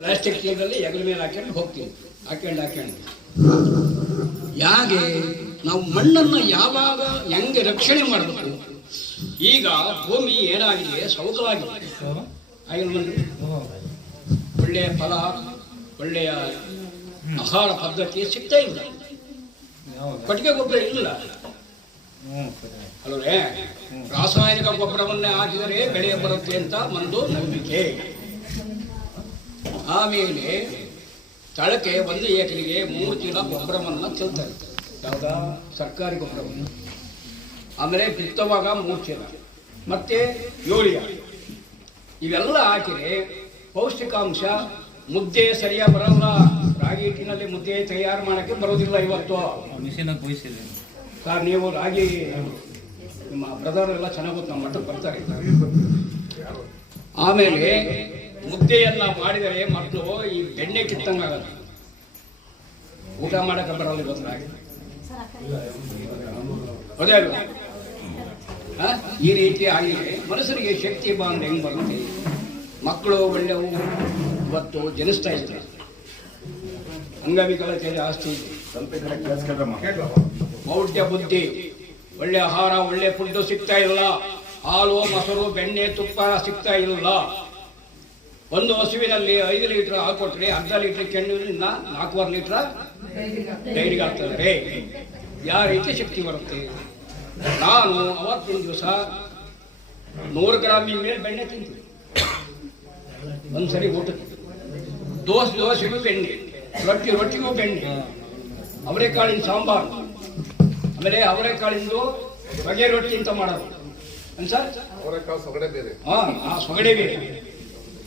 Plastic ಚೀಲದಲ್ಲಿ ಹೆಗಲ ಮೇಲೆ ಹಾಕೊಂಡು ಹೋಗ್ತೀವಿ. ಹಾಕೊಂಡು ಯಾಕೆ ನಾವು ಮಣ್ಣನ್ನು ಯಾವಾಗ ಹೆಂಗೆ ರಕ್ಷಣೆ ಮಾಡಬೇಕು? ಈಗ ಭೂಮಿ ಏನಾಗಿದೆ, ಸವಕಲಾಗಿದೆ. ಒಳ್ಳೆಯ ಫಲ, ಒಳ್ಳೆಯ ಆಹಾರ ಪದ್ಧತಿ ಸಿಗ್ತಾ ಇಲ್ಲ. ಕೊಟ್ಟಿಗೆ ಗೊಬ್ಬರ ಇಲ್ಲ ಅಲ್ವೇ? ರಾಸಾಯನಿಕ ಗೊಬ್ಬರವನ್ನೇ ಹಾಕಿದರೆ ಬೆಳೆ ಬರುತ್ತೆ ಅಂತ ಒಂದು ನಂಬಿಕೆ. ಆಮೇಲೆ ತಳಕ್ಕೆ 1 ಎಕರೆಗೆ 3 ಚೀಲ ಗೊಬ್ಬರವನ್ನು ಚೆಲ್ತಾರೆ. ಯಾವುದಾ ಸರ್ಕಾರಿ ಗೊಬ್ಬರವನ್ನು. ಆಮೇಲೆ ಬಿತ್ತುವಾಗ 3 ಚೀಲ, ಮತ್ತೆ ಯೂರಿಯಾ ಇವೆಲ್ಲ ಹಾಕಿದರೆ ಪೌಷ್ಟಿಕಾಂಶ ಮುದ್ದೆ ಸರಿಯಾಗಿ ಬರಲ್ಲ. ರಾಗಿ ಹಿಟ್ಟಿನಲ್ಲಿ ಮುದ್ದೆ ತಯಾರು ಮಾಡೋಕ್ಕೆ ಬರೋದಿಲ್ಲ. ಇವತ್ತು ಸರ್ ನೀವು ರಾಗಿ ನಿಮ್ಮ ಬ್ರದರ್ ಎಲ್ಲ ಚೆನ್ನಾಗಿ ಗೊತ್ತು, ನಮ್ಮ ಮಠಕ್ಕೆ ಬರ್ತಾರೆ. ಆಮೇಲೆ ಮುದ್ದೆಯನ್ನ ಮಾಡಿದರೆ ಮಕ್ಕಳು ಈ ಬೆಣ್ಣೆ ಕಿತ್ತಂಗಾಗಲ್ಲ, ಊಟ ಮಾಡಕ್ಕೆ ಬರಲ್ಲ ಇವತ್ತು ರಾಗಿ. ಅದೇ ಅಲ್ವಾ? ಈ ರೀತಿ ಆಗಿದೆ. ಮನುಷ್ಯರಿಗೆ ಶಕ್ತಿ ಬಾಂಡ್ ಹೆಂಗ್ ಬರುತ್ತೆ? ಮಕ್ಕಳು ಒಳ್ಳೆವು ಇವತ್ತು ಜನಿಸ್ತಾ ಇದ್ದಾರೆ. ಅಂಗವಿಕಲತೆ ಜಾಸ್ತಿ ಇದೆ. ಮೌಢ್ಯ ಬುದ್ಧಿ, ಒಳ್ಳೆ ಆಹಾರ, ಒಳ್ಳೆ ಫುಡ್ ಸಿಗ್ತಾ ಇಲ್ಲ. ಹಾಲು, ಮೊಸರು, ಬೆಣ್ಣೆ, ತುಪ್ಪ ಸಿಗ್ತಾ ಇಲ್ಲ. ಒಂದು ಹಸುವಿನಲ್ಲಿ 5 ಲೀಟರ್ ಹಾಲು ಕೊಟ್ಟರೆ ಅರ್ಧ ಲೀಟರ್ ಕೆಣ್ಣಿನಿಂದ 4 ಲೀಟರ್ ಡೈರಿಗೆ ಆಗ್ತದೆ. ಯಾವ ರೀತಿ ಶಕ್ತಿ ಬರುತ್ತೆ? ನಾನು ಅವತ್ತಿನ ದಿವಸ 100 ಗ್ರಾಮಿನ ಮೇಲೆ ಬೆಣ್ಣೆ ತಿಂತೀನಿ ಒಂದ್ಸರಿ ಊಟಕ್ಕೆ. ದೋಸೆಗೂ ಬೆಣ್ಣೆ, ರೊಟ್ಟಿಗೂ ಬೆಣ್ಣೆ, ಅವರೆಕಾಳಿನ ಸಾಂಬಾರು, ಆಮೇಲೆ ಅವರೆಕಾಳಿಂದು ಬಗೆ ರೊಟ್ಟಿ ಅಂತ ಮಾಡೋದು. ಸರ್ ಸೊಗಡೆ ಬೇರೆ.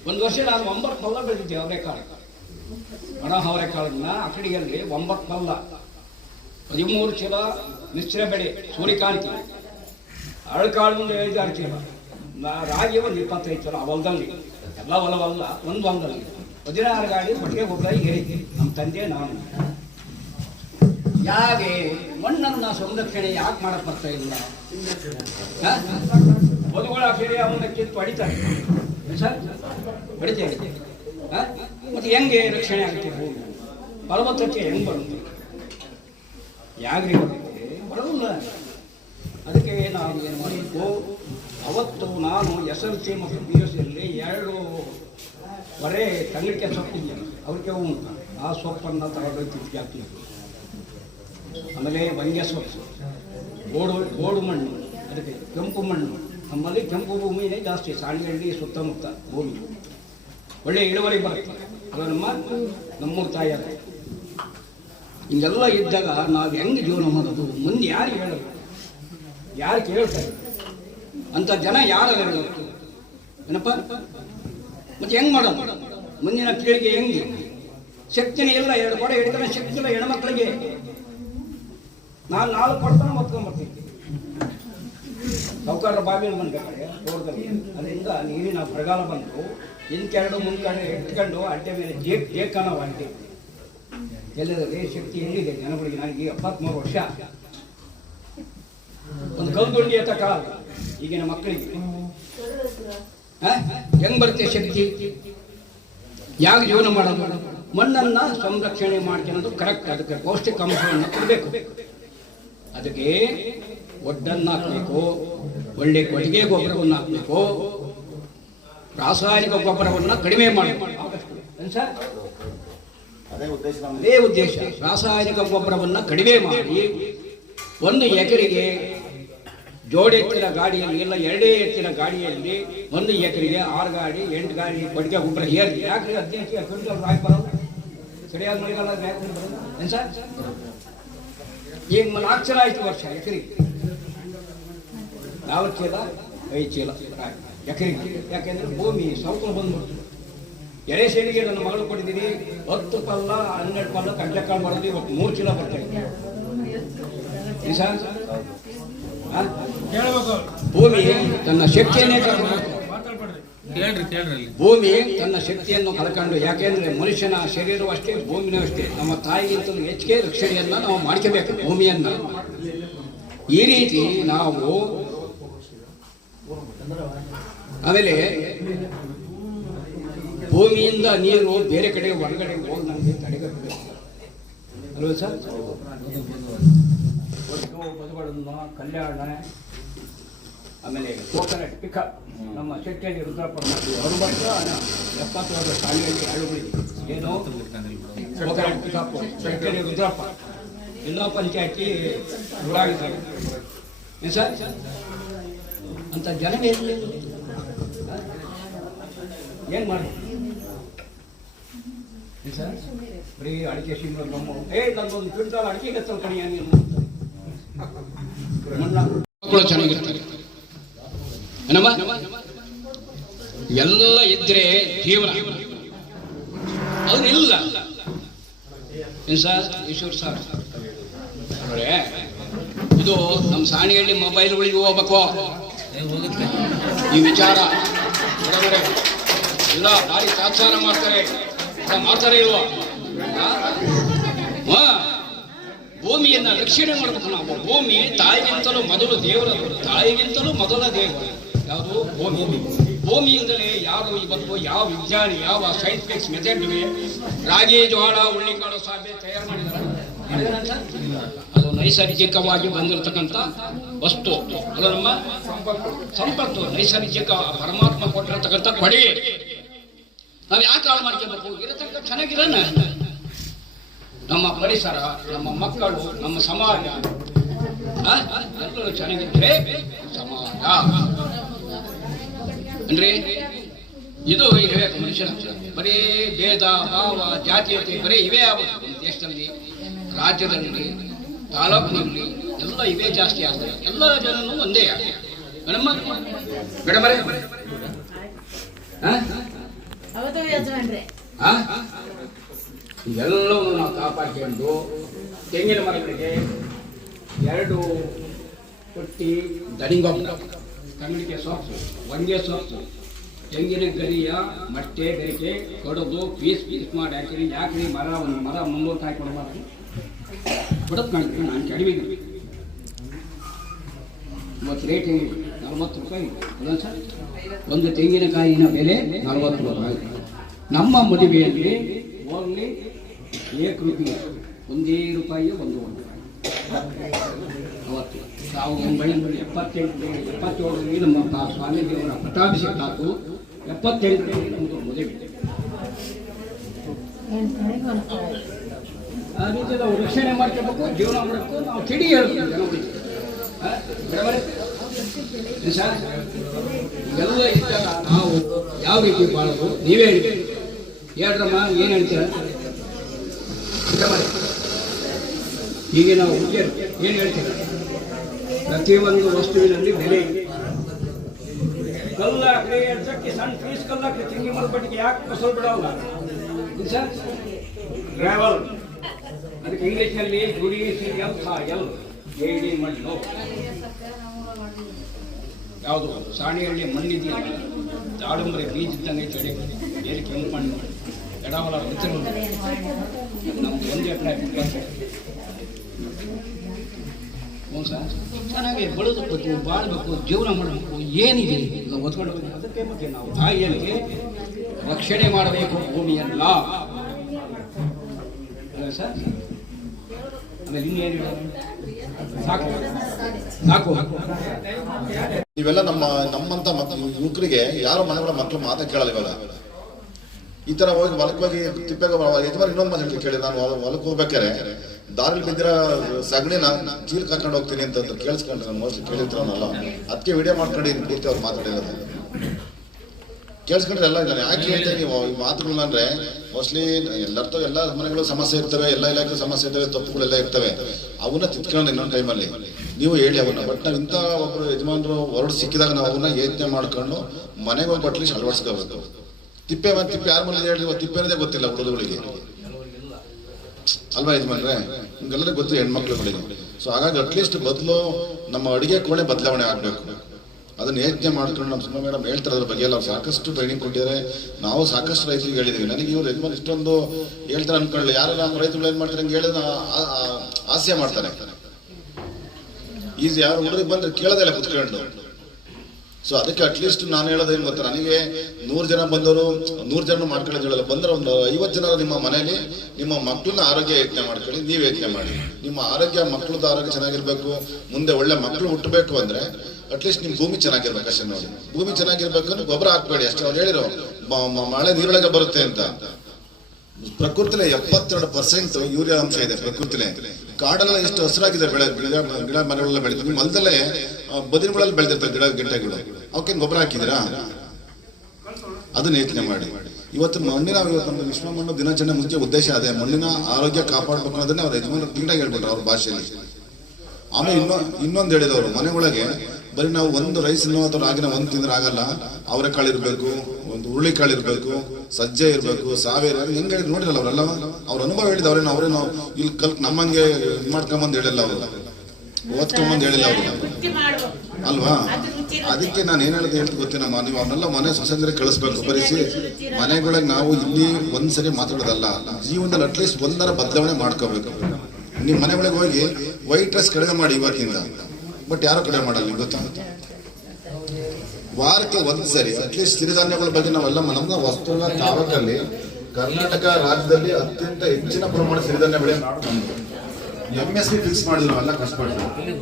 ಒಂದು ವರ್ಷ ನಾನು 9 ಪಲ್ಲ ಬೆಳೆದಿದ್ದೆ ಅವರೆಕಾಳು. ಒಣ ಅವರೆಕಾಳನ್ನ ಅಕಡಿಯಲ್ಲಿ 9 ಪಲ್ಲ, 13 ಚೀಲ ಮಿಶ್ರ ಬೆಳೆ ಸೂರ್ಯಕಾಂತಿ, ಅರಳುಕಾಳು 5-6 ಚೀಲ, ರಾಗಿ 25 ಚೀಲ. ಆ ಹೊಲದಲ್ಲಿ ಎಲ್ಲ ಹೊಲವಲ್ಲ, ಒಂದು ಹೊಲದಲ್ಲಿ 16 ಗಾಡಿ ಕೊಟ್ಟಿಗೆ ಗೊಬ್ಬರ ಏರಿದ್ದೆ ನಮ್ಮ ತಂದೆ ನಾನು. ಯಾಕೆ ಮಣ್ಣನ್ನು ಸಂರಕ್ಷಣೆ ಯಾಕೆ ಮಾಡಕ್ ಬರ್ತಾ ಇಲ್ಲ? ಹೊಲಗಳ ಬೇರೆ ಅವನ್ನ ಕಿತ್ತು ಹೊಡಿತಾರೆ ಸರ್, ಹೊಡಿತೇವೆ. ಮತ್ತೆ ಹೆಂಗೆ ರಕ್ಷಣೆ ಆಗುತ್ತೆ? ಭೂಮಿ ಫಲವತ್ತತೆ ಹೆಂಗೆ ಬರುತ್ತೆ? ಯಾಗ್ರಿ ಬರುತ್ತೆ? ಬರೋಲ್ಲ. ಅದಕ್ಕೆ ನಾವು ಏನು ಮಾಡಬೇಕು? ಅವತ್ತು ನಾನು SLC ಮತ್ತು BSc 2 ಬರೇ ತಂಗಡಿಕೆ ಸೊಪ್ಪಿದ್ದೀನಿ, ಅವ್ರಿಗೆ ಉಂಟ. ಆ ಸೊಪ್ಪನ್ನು ತಗೊಂಡೋಗಿ ತಿಪ್ಪಿ ಹಾಕ್ತೀವಿ. ಆಮೇಲೆ ವಂಗೆ ಸೊಪ್ಪು, ಗೋಡು ಮಣ್ಣು, ಅದಕ್ಕೆ ಕೆಂಪು ಮಣ್ಣು. ನಮ್ಮಲ್ಲಿ ಕೆಂಪು ಭೂಮಿನೇ ಜಾಸ್ತಿ, ಸಾಣಿಗಳ್ಳಿ ಸುತ್ತಮುತ್ತ ಭೂಮಿ ಒಳ್ಳೆ ಇಳುವರಿ ಬರುತ್ತೆ. ಅದು ನಮ್ಮೂರು ತಾಯಿಯಾಗ. ಹಿಂಗೆಲ್ಲ ಇದ್ದಾಗ ನಾವು ಹೆಂಗೆ ಜೀವನ ಮಾಡೋದು? ಮುಂದೆ ಯಾರು ಹೇಳೋದು? ಯಾರು ಕೇಳ್ತಾರೆ? ಅಂಥ ಜನ ಯಾರು ಹೇಳೋದು? ಏನಪ್ಪ ಮತ್ತೆ ಹೆಂಗೆ ಮಾಡೋದು? ಮುಂದಿನ ಪೀಳಿಗೆ ಹೆಂಗೆ? ಶಕ್ತಿನೇ ಇಲ್ಲ. 2 ಕೊಡ ಹಿಡ್ತಾನೆ ಶಕ್ತಿ ಇಲ್ಲ ಹೆಣ್ಮಕ್ಳಿಗೆ. ನಾನು 4 ಕೊಡ್ತಾನೆ ಹೊತ್ಕೊಂಡ್ಬರ್ತೀನಿ. ಸೌಕರ್ಯ ಬಾವಿನ ಬಂದ್ಬೇಕಾದ್ರೆ ತೋಟದಲ್ಲಿ ಅದರಿಂದ ನೀರಿನ ಬರಗಾಲ ಬಂದು ಹಿಂದ್ಕೆರಡು ಮುಂದ್ಕಡೆ ಎತ್ಕೊಂಡು ಅಡ್ಡೆ ಮೇಲೆ ಜೇಕನ ಅಡ್ಡೆ ಎಲ್ಲದಲ್ಲಿ ಶಕ್ತಿ ಎಲ್ಲಿದೆ ಜನಗಳಿಗೆ? ನನಗೆ 73 ವರ್ಷ. ಒಂದು ಕಲ್ದುಂಡಿ ಅಂತ ಕಾಲ ಈಗಿನ ಮಕ್ಕಳಿಗೆ ಹೆಂಗ್ ಬರುತ್ತೆ ಶಕ್ತಿ? ಯಾಕೆ ಜೀವನ ಮಾಡೋದು? ಮಣ್ಣನ್ನ ಸಂರಕ್ಷಣೆ ಮಾಡ್ಕೊಳ್ಳೋದು ಕರೆಕ್ಟ್. ಅದಕ್ಕೆ ಪೌಷ್ಟಿಕಾಂಶವನ್ನು ಕೊಡಬೇಕು. ಅದಕ್ಕೆ ಒಡ್ಡನ್ನು ಹಾಕಬೇಕು, ಒಳ್ಳೆ ಕೊಟ್ಟಿಗೆ ಗೊಬ್ಬರವನ್ನು ಹಾಕಬೇಕು, ರಾಸಾಯನಿಕ ಗೊಬ್ಬರವನ್ನು ಕಡಿಮೆ ಮಾಡಬೇಕು. ಅದೇ ಉದ್ದೇಶ. ರಾಸಾಯನಿಕ ಗೊಬ್ಬರವನ್ನು ಕಡಿಮೆ ಮಾಡಿ 1 ಎಕರೆಗೆ ಜೋಡಿ ಎತ್ತಿನ ಗಾಡಿಯಲ್ಲಿ ಇಲ್ಲ 2 ಎತ್ತಿನ ಗಾಡಿಯಲ್ಲಿ 1 ಎಕರೆಗೆ 6 ಗಾಡಿ 8 ಗಾಡಿ ಕೊಟ್ಟಿಗೆ ಗೊಬ್ಬರ ಹೇಳಿ. ಯಾಕೆ 15 ಕ್ವಿಂಟಲ್ ರಾಗಿ ಬರೋದು? ಸರಿಯಾಗಿ ಮಳೆಗಾಲ ಯಾಕೆ ಬರೋದು? ಏನು ಸರ್? ಈಗ 4 ಚೀಲ ಆಯ್ತು ವರ್ಷ ಎಕರೆಗೆ. 4 ಚೀಲ 5 ಚೀಲ ರಾಗಿ ಎಕರೆಗೆ. ಯಾಕೆಂದ್ರೆ ಭೂಮಿ ಸೌಕಲ್ ಬಂದ್ಬಿಡ್ತು. ಎರೆ ಶೈಲಿಗೆ ನನ್ನ ಮಗಳು ಕೊಟ್ಟಿದ್ದೀನಿ 10 ಪಲ್ಲ 12 ಪಲ್ಲ ಕಡ್ಲೆಕಾಳು ಬರೋದು. ಇವತ್ತು 3 ಚೀಲ ಬರ್ತಾ ಇದೆ. ಭೂಮಿ ತನ್ನ ಶಕ್ತಿಯನ್ನೇ ಕಳ್ಕೊಂಡು ಭೂಮಿ ತನ್ನ ಶಕ್ತಿಯನ್ನು ಕಳ್ಕೊಂಡು. ಯಾಕೆಂದ್ರೆ ಮನುಷ್ಯನ ಶರೀರವೂ ಅಷ್ಟೇ, ಭೂಮಿನೂ ಅಷ್ಟೇ. ನಮ್ಮ ತಾಯಿಗಿಂತಲೂ ಹೆಚ್ಚಿಗೆ ರಕ್ಷಣೆಯನ್ನ ನಾವು ಮಾಡ್ಕೋಬೇಕು ಭೂಮಿಯನ್ನ. ಈ ರೀತಿ ನಾವು ಆಮೇಲೆ ಭೂಮಿಯಿಂದ ನೀರು ಬೇರೆ ಕಡೆ ಹೊರಗಡೆ ಹೋಗಿ ನಮಗೆ ತಡೆಗಟ್ಟಬೇಕು ಅಲ್ವ ಸರ್? ಒಟ್ಟು ಬದುಗಳನ್ನು ಕಲ್ಯಾಣ, ಆಮೇಲೆ ಕೋಕೋನಟ್ ಪಿಕಪ್ ನಮ್ಮ ಶೆಟ್ಟಿಯಲ್ಲಿ ರುದ್ರಪ್ಪ ಅವರು ಬಂದು 70 ವರ್ಷ ಶಾಲೆಯಲ್ಲಿ ಅಳುಗಳಿದೆ. ಏನು ಕೋಕೋನಟ್ ಪಿಕಪ್ ಶೆಟ್ಟಿಯಲ್ಲಿ ರುದ್ರಪ್ಪ ಎಲ್ಲ ಪಂಚಾಯತಿ ಊರಾಗಿದ್ದಾರೆ ಏನು ಸರ್? ಅಂತ ಜನವೇ ಏನು ಮಾಡಿ ಸರ್? ಬರೀ ಅಡಿಕೆ ಸಿಂಗ್ ನಮ್ಮ ನನ್ನೊಂದು ಕ್ವಿಂಟಾಲ್ ಅಡಿಕೆಗೆ ಕಣಿ ನೀನು ಮಕ್ಕಳು ಚೆನ್ನಾಗಿರ್ತಾರೆ ಏನಮ್ಮ? ಎಲ್ಲ ಇದ್ರೆ ಜೀವನ ಅದನ್ನಿಲ್ಲ ಏನು ಸರ್? ಈಶ್ವರ್ ಸರ್ ನೋಡ್ರೆ, ಇದು ನಮ್ಮ ಸಾಣಿಹಳ್ಳಿ ಮೊಬೈಲ್ಗಳಿಗೆ ಹೋಗ್ಬೇಕು ಈ ವಿಚಾರ. ಇಲ್ಲ ಭಾರಿ ತಾತ್ಸಾರ ಮಾಡ್ತಾರೆ, ಮಾಡ್ತಾರೆ ಇಲ್ವಾ? ಭೂಮಿಯನ್ನ ರಕ್ಷಣೆ ಮಾಡಬೇಕು ನಾವು. ಭೂಮಿ ತಾಯಿಗಿಂತಲೂ ಮೊದಲು ದೇವರದು, ತಾಯಿಗಿಂತಲೂ ಮೊದಲ ದೇವರು ಯಾವುದು? ಭೂಮಿ. ಭೂಮಿಯಿಂದಲೇ ಯಾರು ಇವತ್ತು ಯಾವ ವಿಜ್ಞಾನಿ, ಯಾವ ಸೈಂಟಿಫಿಕ್ ಮೆಥಡ್ ರಾಗಿ, ಜೋಳ, ಹುಳ್ಳಿಕಾಳು, ಸಾಬೆ ತಯಾರು ಮಾಡಿದ್ದಾರೆ. ಅದು ನೈಸರ್ಗಿಕವಾಗಿ ಬಂದಿರತಕ್ಕಂಥ ವಸ್ತು. ಅದು ನಮ್ಮ ಸಂಪತ್ತು, ನೈಸರ್ಗಿಕ ಪರಮಾತ್ಮ ಕೊಟ್ಟಿರತಕ್ಕಂಥ ಕೊಡಿ. ನಾವು ಯಾಕೆ ಹಾಳು ಮಾಡ್ಕೋಬೇಕು? ಇರತಕ್ಕ ಚೆನ್ನಾಗಿರೋಣ. ನಮ್ಮ ಪರಿಸರ, ನಮ್ಮ ಮಕ್ಕಳು, ನಮ್ಮ ಸಮಾಜ ಎಲ್ಲರೂ ಚೆನ್ನಾಗಿದ್ರೆ ಸಮಾಜ ಅಂದ್ರೆ ಇದು ಇರಬೇಕು. ಮನುಷ್ಯನ ಬರೀ ಭೇದ ಭಾವ, ಜಾತೀಯತೆ ಬರೀ ಇವೇ ಆಗುತ್ತೆ ದೇಶದಲ್ಲಿ, ರಾಜ್ಯದಲ್ಲಿ, ತಾಲೂಕಿನಲ್ಲಿ ಎಲ್ಲ ಇವೇ ಜಾಸ್ತಿ ಆಗ್ತದೆ. ಎಲ್ಲ ಜನನು ಒಂದೇ ಮೇಡಮ್ ಎಲ್ಲವೂ ನಾವು ಕಾಪಾಡಿಕೊಂಡು ತೆಂಗಿನ ಮರಗಳಿಗೆ 2 ಪುಟ್ಟಿ ದಣಿಗೊಬ್ಬರ, ತಂಗಿಗೆ ಸೊಪ್ಪು, ಒಂದೇ ಸೊಪ್ಪು, ತೆಂಗಿನ ಗರಿಯ ಮಟ್ಟೆ ಗರಿಕೆ ಕೊಡೋದು ಪೀಸ್ ಮಾಡಿ ಹಾಕಿರಿ. ಯಾಕ್ರಿ ಮರ ಒಂದು ಮರ 300 ಕಾಯಿ ಕೊಡಬಾರ್ದು? ಕೊಡೋದು ಕಾಣ್ತೀವಿ. ನಾನು ಕಡಿಮೆ ಇವತ್ತು ರೇಟ್ ಹೆಂಗಿದೆ? 40 ರೂಪಾಯಿ ಅದೊಂದು ಸರ್. ಒಂದು ತೆಂಗಿನಕಾಯಿನ ಬೆಲೆ 40 ರೂಪಾಯಿ. ನಮ್ಮ ಮದುವೆಯಲ್ಲಿ ಓನ್ಲಿ 1 ರೂಪಾಯಿ, 1 ರೂಪಾಯಿ, 1 ಅವತ್ತು 1977 ನಮ್ಮ ಸ್ವಾಮಿ ದೇವರ ಪಟ್ಟಾಭಿಷೇಕ ಆಯಿತು. 78 ನಮ್ಮದು ಮದುವೆ. ಆ ರೀತಿ ನಾವು ರಕ್ಷಣೆ ಮಾಡ್ಕೋಬೇಕು, ಜೀವನ ಮಾಡಬೇಕು. ನಾವು ತಿಳಿ ಹೇಳ್ಬೇಕು ಜನಗಳಿಗೆ ಎಲ್ಲ ಇದ್ದಾಗ ನಾವು ಯಾವ ರೀತಿ ಬಾಳೋದು ನೀವೇ ಹೇಳ್ಬೇಕು. ಹೇಳ್ರಮ್ಮ, ಏನು ಹೇಳ್ತೀರ? ಹೀಗೆ ನಾವು ಏನು ಹೇಳ್ತೀರ? ಪ್ರತಿಯೊಂದು ವಸ್ತುವಿನಲ್ಲಿ ಬೆಲೆ ಇದೆ. ಕಲ್ಲಾಕ್ರಿ, ಎಡ್ಸಕ್ಕೆ ಸಣ್ಣ ಪೀಸ್ ಕಲ್ಲಾಕ್ರಿ, ತೆಂಗಿ ಮರಪಟ್ಟಿಗೆ ಯಾಕೆ ಕಸಲ್ ಬಿಡೋಲ್ಲ ಸರ್? ಗ್ರಾವಲ್, ಅದಕ್ಕೆ ಇಂಗ್ಲೀಷ್ನಲ್ಲಿ JUDICAL ಜೇಡಿ ಮಣ್ಣು. ಯಾವುದು? ಸಾಣಿಹಳ್ಳಿ ಮಣ್ಣಿದೆಯಲ್ಲ, ದಾಳಿಂಬರೆ ಬೀಜ ಇದ್ದಂಗೆ ಚಳಿ ಬೇರೆ ಕೆಂಪು ಮಣ್ಣು, ಎಡವಲ ರಚನೆ ನಮ್ದು ಒಂದೇ ಹ್ಞೂ ಸರ್. ಚೆನ್ನಾಗಿ ಬೆಳೆದಬೇಕು, ಬಾಳ್ಬೇಕು, ಜೀವನ ಮಾಡಬೇಕು. ಏನಿದೆ ಒತ್ಕೊಂಡು ಅದಕ್ಕೆ ಮತ್ತೆ ನಾವು ತಾಯಿಯಲ್ಲಿ ರಕ್ಷಣೆ ಮಾಡಬೇಕು ಭೂಮಿಯಲ್ಲ ಸರ್. ಆಮೇಲೆ ಇನ್ನೇನು ಸಾಕು ಸಾಕು. ಇವೆಲ್ಲ ನಮ್ಮಂತ ಯುವಕರಿಗೆ ಯಾರೋ ಮನೆಗಳ ಮಕ್ಕಳು ಮಾತಾ ಕೇಳಲ್ಲ. ಇವಾಗ ಈ ತರ ಹೋಗಿ ಹೊಲಕ್ಕೆ ಹೋಗಿ ತಿಪ್ಪೆಗೆ ಯಜಮಾನ್ ಇನ್ನೊಂದು ಮಾತು ಕೇಳಿ, ನಾನು ಹೊಲಕ್ಕೆ ಹೋಗ್ಬೇಕಾರೆ ದಾರಿಲಿ ಬಿದ್ದಿರೋ ಸಗಣಿನ ಚೀಲಕ್ಕೆ ಹಾಕೊಂಡು ಹೋಗ್ತೀನಿ ಅಂತಂದ್ರೆ ಕೇಳಿಸ್ಕೊಂಡ್ರೆ ನಾನು ಮೋಸ್ಟ್ಲಿ ಕೇಳಿರ್ತಾರನಲ್ಲ, ಅದಕ್ಕೆ ವಿಡಿಯೋ ಮಾಡ್ಕೊಂಡು ಪೂರ್ತಿ ಅವ್ರು ಮಾತಾಡಿರೋದು ಕೇಳಿಸ್ಕೊಂಡ್ರೆ ಎಲ್ಲ ಇದ್ದಾನೆ. ಯಾಕೆ ಹೇಳ್ತೀನಿ ನೀವು ಈ ಮಾತುಗಳನ್ನ ಅಂದ್ರೆ ಮೋಸ್ಟ್ಲಿ ಎಲ್ಲರದ್ದು ಎಲ್ಲ ಮನೆಗಳು ಸಮಸ್ಯೆ ಇರ್ತವೆ, ಎಲ್ಲ ಇಲಾಖೆ ಸಮಸ್ಯೆ ಇರ್ತವೆ, ತಪ್ಪುಗಳೆಲ್ಲ ಇರ್ತವೆ. ಅವನ್ನ ತಿತ್ಕೊಂಡು ಇನ್ನೊಂದು ಟೈಮಲ್ಲಿ ನೀವು ಹೇಳಿ ಅವನ್ನ. ಬಟ್ ನಾವು ಇಂಥ ಒಬ್ಬರು ಯಜಮಾನರು ಹೊರಡು ಸಿಕ್ಕಿದಾಗ ನಾವು ಅವನ್ನ ಯೋಚನೆ ಮಾಡ್ಕೊಂಡು ಮನೆಗೆ ಹೋಗಿ ಬಟ್ಲಿ ಅಳವಡಿಸ್ಕೋಬೇಕು. ತಿಪ್ಪೆ ಯಾರ ಮನೆ ಹೇಳಿ ತಿಪ್ಪೆ ಅನ್ನೋದೇ ಗೊತ್ತಿಲ್ಲ ಹುಡುಗಗಳಿಗೆ ಅಲ್ವಾ ಯಜಮಾನ್ರೆ? ನಿಮ್ಗೆಲ್ಲರಿಗೂ ಗೊತ್ತು ಹೆಣ್ಮಕ್ಳುಗಳಿಗೆ. ಸೊ ಹಾಗಾಗಿ ಅಟ್ಲೀಸ್ಟ್ ಬದಲು ನಮ್ಮ ಅಡುಗೆ ಕೋಣೆ ಬದಲಾವಣೆ ಆಗಬೇಕು. ಅದನ್ನ ಯೋಚನೆ ಮಾಡ್ಕೊಂಡು ನಮ್ಮ ಸುಮ್ಮನೆ ಮೇಡಮ್ ಹೇಳ್ತಾರೆ ಅದ್ರ ಬಗ್ಗೆ ಎಲ್ಲ ಸಾಕಷ್ಟು ಟ್ರೈನಿಂಗ್ ಕೊಟ್ಟಿದ್ದಾರೆ. ನಾವು ಸಾಕಷ್ಟು ರೈತರಿಗೆ ಹೇಳಿದ್ದೀವಿ. ನನಗೆ ಇವ್ರು ಯಜಮಾನ್ ಇಷ್ಟೊಂದು ಹೇಳ್ತಾರೆ ಅನ್ಕೊಳ್ಳಿ, ಯಾರೆಲ್ಲ ನಮ್ಮ ರೈತರು ಏನ್ ಮಾಡ್ತಾರೆ ಹಂಗೆ ಹೇಳಿದ ಹಾಸ್ಯ ಮಾಡ್ತಾರೆ. ಈಸಿ ಯಾರು ಹುಡುಗರಿಗೆ ಬಂದ್ರೆ ಕೇಳೋದಿಲ್ಲ ಕುತ್ಕೊಂಡು. ಸೊ ಅದಕ್ಕೆ ಅಟ್ಲೀಸ್ಟ್ ನಾನು ಹೇಳೋದೇನು ಗೊತ್ತಾ, ನನಗೆ 100 ಜನ ಬಂದವರು 100 ಜನ ಮಾಡ್ಕೊಳ್ಳೋದು ಹೇಳಲ್ಲ, ಬಂದ್ರೆ ಒಂದು 50 ಜನ ನಿಮ್ಮ ಮನೆಯಲ್ಲಿ ನಿಮ್ಮ ಮಕ್ಕಳನ್ನ ಆರೋಗ್ಯ ಯತ್ನೆ ಮಾಡ್ಕೊಳ್ಳಿ, ನೀವು ಯತ್ನೆ ಮಾಡಿ. ನಿಮ್ಮ ಆರೋಗ್ಯ, ಮಕ್ಕಳದ್ದು ಆರೋಗ್ಯ ಚೆನ್ನಾಗಿರ್ಬೇಕು, ಮುಂದೆ ಒಳ್ಳೆ ಮಕ್ಕಳು ಹುಟ್ಟಬೇಕು ಅಂದ್ರೆ ಅಟ್ಲೀಸ್ಟ್ ನಿಮ್ಮ ಭೂಮಿ ಚೆನ್ನಾಗಿರ್ಬೇಕು ಅಷ್ಟೇ ನೋಡಿ. ಭೂಮಿ ಚೆನ್ನಾಗಿರ್ಬೇಕು ಅಂದ್ರೆ ಗೊಬ್ಬರ ಹಾಕ್ಬೇಡಿ ಅಷ್ಟೇ. ಅವ್ರು ಹೇಳಿರೋ ಮಳೆ ನೀರೊಳಗೆ ಬರುತ್ತೆ ಅಂತ. ಪ್ರಕೃತಿಲೆ 72% ಯೂರಿಯಾ ಅಂಶ ಇದೆ ಪ್ರಕೃತಿಲೆ. ಕಾಡೆಲ್ಲ ಎಷ್ಟು ಹಸಿರಾಗಿದೆ, ಗಿಡ ಮರಗಳೆಲ್ಲ ಬೆಳೀತದೆ. ನಿಮ್ಮ ಹೊಲದಲ್ಲೇ ಬದಿನಗಳಲ್ಲಿ ಬೆಳೆದಿರ್ತದೆ ಗಿಡಗಳು, ಅವಕ್ಕೇನು ಗೊಬ್ಬರ ಹಾಕಿದ್ದೀರಾ? ಅದನ್ನ ಯೋಚನೆ ಮಾಡಿ. ಇವತ್ತು ಮಣ್ಣಿನ ನಮ್ಮ ವಿಶ್ವ ಮಣ್ಣು ದಿನಾಚರಣೆ ಮುಂಚೆ ಉದ್ದೇಶ ಅದೇ, ಮಣ್ಣಿನ ಆರೋಗ್ಯ ಕಾಪಾಡಬೇಕು ಅನ್ನೋದನ್ನೇ ಅವ್ರ ಯಜಮಾನರು ಕ್ಲೀನಾಗಿ ಹೇಳ್ಬಿಟ್ರು ಅವ್ರ ಭಾಷೆಯಲ್ಲಿ. ಆಮೇಲೆ ಇನ್ನೊಂದು ಹೇಳಿದವರು, ಮನೆಯೊಳಗೆ ಬರೀ ನಾವು ಒಂದು ರೈಸನ್ನು ಅಥವಾ ರಾಗಿನ ಒಂದು ತಿಂದ್ರೆ ಆಗಲ್ಲ, ಅವರೆಕಾಳು ಇರಬೇಕು, ಒಂದು ಹುರುಳಿಕಾಳು ಇರಬೇಕು, ಸಜ್ಜೆ ಇರಬೇಕು, ಸಾವೆ ಹೆಂಗೆ ಹೇಳಿ ನೋಡಿರಲ್ಲ ಅವರೆಲ್ಲ. ಅವ್ರ ಅನುಭವ ಹೇಳಿದ ಅವ್ರೇನು ಇಲ್ಲಿ ನಮ್ಮಂಗೆ ಮಾಡ್ಕೊಂಬಂದು ಹೇಳಿಲ್ಲ, ಅವರು ಓದ್ಕೊಂಬಂದು ಹೇಳಿಲ್ಲ ಅವರು ಅಲ್ವಾ. ಅದಕ್ಕೆ ನಾನು ಏನ್ ಹೇಳೋದು ಹೇಳ್ತು ಗೊತ್ತೇನಮ್ಮ, ನೀವು ಅವನ್ನೆಲ್ಲ ಮನೆ ಸೊಸೆಂದ್ರೆ ಕಳಿಸ್ಬೇಕು. ಬರೀಸಿ ಮನೆಗಳಿಗೆ ನಾವು ಇಲ್ಲಿ ಒಂದ್ಸರಿ ಮಾತಾಡೋದಲ್ಲ, ಜೀವನದಲ್ಲಿ ಅಟ್ಲೀಸ್ಟ್ ಒಂದರ ಬದಲಾವಣೆ ಮಾಡ್ಕೋಬೇಕು. ನೀವು ಮನೆ ಒಳಗೆ ಹೋಗಿ ವೈಟ್ ರೈಸ್ ಕಡಿಮೆ ಮಾಡಿ ಇವತ್ತಿಂದ, ಬಟ್ ಯಾರು ಕಡಿಮೆ ಮಾಡಲ್ಲ ಗೊತ್ತಾ. ವಾರಕ್ಕೆ ಒಂದ್ಸರಿ ಅಟ್ಲೀಸ್ಟ್ ಸಿರಿಧಾನ್ಯಗಳ ಬಗ್ಗೆ ನಾವೆಲ್ಲ ನಮ್ಮ ವಸ್ತುಗಳ ತಾಲೂಕಲ್ಲಿ ಕರ್ನಾಟಕ ರಾಜ್ಯದಲ್ಲಿ ಅತ್ಯಂತ ಹೆಚ್ಚಿನ ಪ್ರಮಾಣ ಸಿರಿಧಾನ್ಯ ಬೆಳೆ MSP ಫಿಕ್ಸ್ ಮಾಡಿದ್ರು ನಾವೆಲ್ಲ ಕಷ್ಟಪಡ್ತೀವಿ.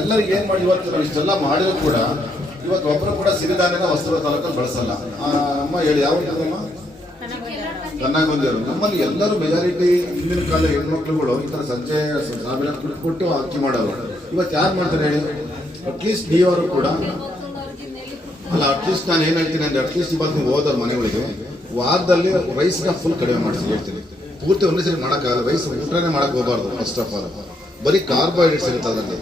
ಎಲ್ಲರಿಗೂ ಏನ್ ಮಾಡಿ ಇವತ್ತು ನಾವು ಇಷ್ಟೆಲ್ಲ ಮಾಡಿದ್ರು ಕೂಡ ಇವತ್ತು ಒಬ್ಬರು ಕೂಡ ಸಿರಿಧಾನ್ಯನ ವಸ್ತ್ರ ತಾಲೂಕಲ್ಲಿ ಬಳಸಲ್ಲ. ಅಮ್ಮ ಹೇಳಿ ಯಾವ ಚೆನ್ನಾಗಿ ಬಂದಿರು. ನಮ್ಮಲ್ಲಿ ಎಲ್ಲರೂ ಮೆಜಾರಿಟಿ ಹಿಂದಿನ ಕಾಲ ಹೆಣ್ಮಕ್ಳುಗಳು ಈ ತರ ಸಜ್ಜೆ ಸಾವಿರ ಕೊಟ್ಟು ಅಕ್ಕಿ ಮಾಡೋರು. ಇವತ್ತು ಯಾರು ಮಾಡ್ತಾರೆ ಹೇಳಿ? ಅಟ್ಲೀಸ್ಟ್ ನೀವರು ಕೂಡ ಅಲ್ಲ. ಅಟ್ಲೀಸ್ಟ್ ನಾನು ಏನ್ ಹೇಳ್ತೀನಿ ಅಂದ್ರೆ, ಅಟ್ಲೀಸ್ಟ್ ಇವತ್ತು ನೀವು ಹೋದವ್ರ ಮನೆಗಳಿಗೆ ವಾರದಲ್ಲಿ ರೈಸ್ನ ಫುಲ್ ಕಡಿಮೆ ಮಾಡಿಸಿ ಹೇಳ್ತೀನಿ. ಪೂರ್ತಿ ಒಂದೇ ಸರಿ ಮಾಡೋಕ್ಕಾಗಲ್ಲ, ರೈಸ್ ಊಟನೇ ಮಾಡಕ್ ಹೋಗಬಾರ್ದು. ಫಸ್ಟ್ ಆಫ್ ಆಲ್ ಬರೀ ಕಾರ್ಬೋಹೈಡ್ರೇಟ್ಸ್ ಇರುತ್ತೆ ಅದರಲ್ಲಿ,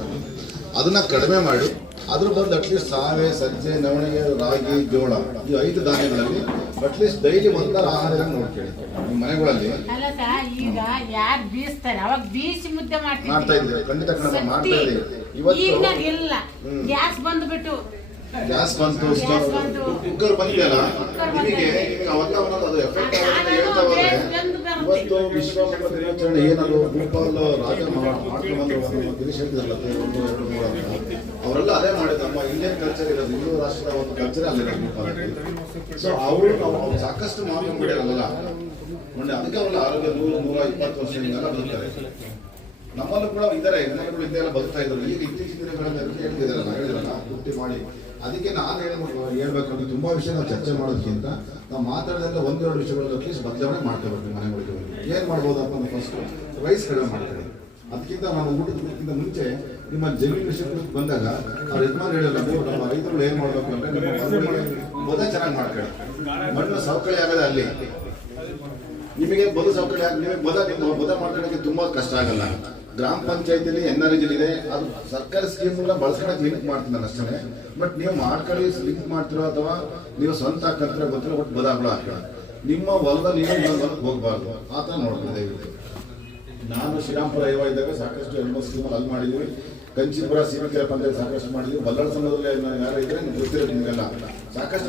ಅದನ್ನ ಕಡಿಮೆ ಮಾಡಿ ಅದ್ರ ಬಂದು ಅಟ್ಲೀಸ್ಟ್ ಸಾವೆ, ಸಜ್ಜೆ, ನವಣೆಗೆ, ರಾಗಿ, ಜೋಳ ಈ 5 ಧಾನ್ಯಗಳಲ್ಲಿ ಅಟ್ಲೀಸ್ಟ್ ಡೈಲಿ ಒಂದರ ಆಹಾರ ನೋಡ್ಕೊಳ್ಳಿ ನಿಮ್ಮ ಮನೆಗಳಲ್ಲಿ. ಈಗ ಯಾರು ಬೀಸ್ತಾರೆ ಅವಾಗ ಬೀಸಿ ಮುದ್ದೆ ಮಾಡ್ತಾ ಇದ್ದೀವಿ, ಖಂಡಿತ ಮಾಡ್ತಾ ಇದ್ದೀವಿ. ಇವತ್ತು ಇಲ್ಲ ಗ್ಯಾಸ್ ಬಂದ್ಬಿಟ್ಟು ಗ್ಯಾಸ್ ಬಂತು, ಕುಕ್ಕರ್ ಬಂದಿದೆಯಲ್ಲ, ನಿಮಗೆ ಅವೆಲ್ಲ ಅದು ಎಫೆಕ್ಟ್ ಆಗುತ್ತೆ ಹೇಳ್ತಾ ಹೋದ್ರೆ ಇವತ್ತು ವಿಶ್ವ ಮಕ್ಕಳ ದಿನಾಚರಣೆ ಏನದು ಭೂಪಾಲ್ ರಾಜ ಮಾಡ್ಕೊಂಡ್ಬಂದು ಒಂದು ಗಿರೀಶ್ ಹೇಳ್ತಿದ್ರಲ್ಲ 1, 2, 3 ಅಂತ, ಅವರೆಲ್ಲ ಅದೇ ಮಾಡಿದ್ದು. ನಮ್ಮ ಇಂಡಿಯನ್ ಕಲ್ಚರ್ ಇರೋದು, ಹಿಂದೂ ರಾಷ್ಟ್ರದ ಒಂದು ಕಲ್ಚರ್ ಅಲ್ಲಿರೋದು ಭೂಪಾಲ್. ಸೊ ಅವರು ಸಾಕಷ್ಟು ಮಾಡ್ಕೊಂಡ್ಬಿಟ್ಟಿರಲ್ಲ ಮೊನ್ನೆ, ಅದಕ್ಕೆ ಅವರೆಲ್ಲ ಆರೋಗ್ಯ 100-120 ವರ್ಷ ಹಿಂಗೆಲ್ಲ ಬದುಕ್ತಾರೆ. ನಮ್ಮಲ್ಲೂ ಕೂಡ ಇದ್ದಾರೆ ಹೆಣ್ಮಕ್ಳು ಇದ್ದೇ ಎಲ್ಲ ಬದುಕ್ತಾ ಇದ್ರು. ಈಗ ಇತ್ತೀಚಿನ ದಿನಗಳಲ್ಲಿ ಹೇಳಿದ್ರಲ್ಲ ಪುಟ್ಟಿ ಮಾಡಿ. ಅದಕ್ಕೆ ನಾನು ಹೇಳ್ಬೇಕಂದ್ರೆ ತುಂಬಾ ವಿಷಯ ನಾವು ಚರ್ಚೆ ಮಾಡೋದಕ್ಕಿಂತ ನಾವು ಮಾತಾಡಿದ್ರೆ 1-2 ವಿಷಯಗಳು ಅಟ್ಲೀಸ್ಟ್ ಬದಲಾವಣೆ ಮಾಡ್ಕೋಬೇಕು. ಮನೆಗಳಿಗೆ ಏನ್ ಮಾಡ್ಬೋದಪ್ಪ ಅಂದ್ರೆ ಫಸ್ಟ್ ರೈಸ್ ಕಡಿಮೆ ಮಾಡ್ಕೊಳ್ಳಿ. ಅದಕ್ಕಿಂತ ನಾವು ಊಟಕ್ಕಿಂತ ಮುಂಚೆ ನಿಮ್ಮ ಜಮೀನು ವಿಷಯಕ್ಕೆ ಬಂದಾಗ ಅವ್ರ ಯಜಮಾನ್ ಹೇಳಿಲ್ಲ, ನಮ್ಮ ರೈತರು ಏನ್ ಮಾಡ್ಬೇಕು ಅಂದ್ರೆ ಬದ ಚೆನ್ನಾಗಿ ಮಾಡ್ಕೊಳ್ಳಿ. ಮಣ್ಣು ಸವಕಳಿ ಆಗದೆ ಅಲ್ಲಿ ನಿಮಗೆ ಬದು ಸವಕಳಿ ಆಗಿ ನಿಮಗೆ ಬದ ಮಾಡ್ಕೊಳ್ಳೋಕೆ ತುಂಬಾ ಕಷ್ಟ ಆಗಲ್ಲ. ಗ್ರಾಮ ಪಂಚಾಯತಿಲಿ NREG ಇದೆ, ಅದು ಸರ್ಕಾರಿ ಸ್ಕೀಮ್ಗಳನ್ನ ಬಳಸ್ಕೊಳಕ್ಕೆ ಲಿಂಕ್ ಮಾಡ್ತೀನಿ ನಾನು ಅಷ್ಟೇ. ಬಟ್ ನೀವು ಮಾಡ್ಕೊಳ್ಳಿ, ಲಿಂಕ್ ಮಾಡ್ತಿರೋ ಅಥವಾ ನೀವು ಸ್ವಂತ ಹಾಕಂತ ಗೊತ್ತಿರೋ ಒಟ್ಟು ಬದಾಗಳು ಹಾಕೋಣ. ನಿಮ್ಮ ಹೊಲದಲ್ಲಿ ನೀವು ಹೊಲಕ್ಕೆ ಹೋಗ್ಬಾರ್ದು, ಆ ಥರ ನೋಡ್ಬೋದು ದಯವಿಟ್ಟು. ನಾನು ಶ್ರೀರಾಮ್ಪುರ ಇದ್ದಾಗ ಸಾಕಷ್ಟು 2 ಸ್ಕೀಮಲ್ಲಿ ಅಲ್ಲಿ ಮಾಡಿದ್ವಿ. ಕಂಚಿಪುರ ಸೀಮೆಕೆರೆ ಪಂಚಾಯತ್ ಸಾಕಷ್ಟು ಮಾಡಿದ್ವಿ. ಬಲ್ಲಾಳ ಸಂಘದಲ್ಲಿ ಯಾರು ಇದ್ರೆ ಗೊತ್ತಿರೋದು ನಿಮಗೆಲ್ಲ ಸಾಕಷ್ಟು